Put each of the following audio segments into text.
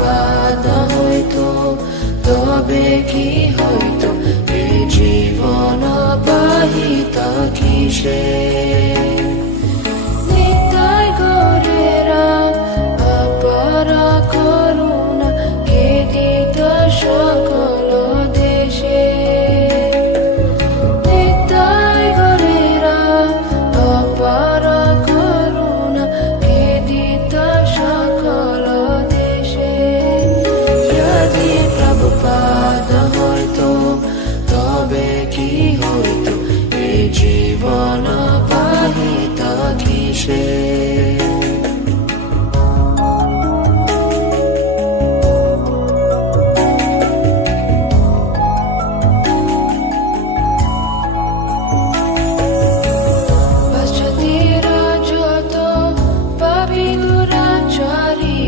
প্রভুপাদ হইতো, তবে কি হইতো এই জীবন পাহিত কিসে। নিতাই গৌরেরা অপারা করুণা কে দিত সকল দেশে। নিতাই গৌরেরা অপারা করুণা কে দিত সকল দেশে। যদি প্রভুপাদ হইতো, তবে কি হইতো এই জীবন পাহিত কিসে। পাশ্চাত্যেরা যত পাপী দুরাচারী,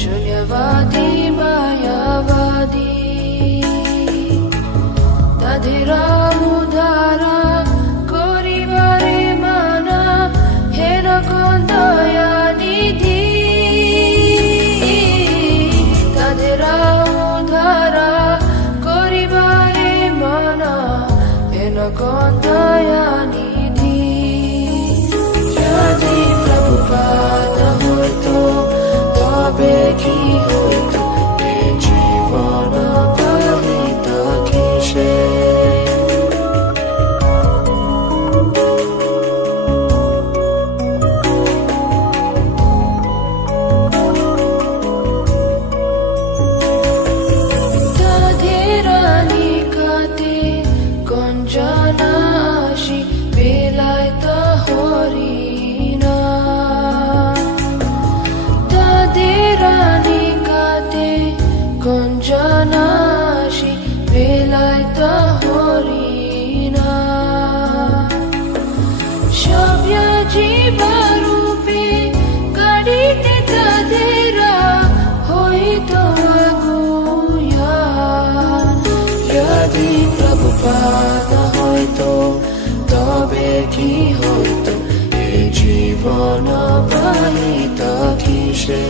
শূন্যবাদী মায়াবাদী, তাদের উদ্ধারা করিবারে মানা হেন কোন দয়ানিধি। তাদের উদ্ধারা করিবারে মানা হেন কোন দয়ানিধি। যদি প্রভুপাদ হইতো, তবে কি হইতো এই জীবন পাহিত কিসে। তাদের নিকটে গঞ্জনা আসি বিলাইত হরিণা। তাদের নিকটে গঞ্জনা আসি বিলাইত হরিণা। সভ্য জীবরূপে গাড়িতে তাদের হইত আগুয়া। যদি প্রভুপাদ হইতো, তবে কি হইতো এই জীবন পাহিত কিসে।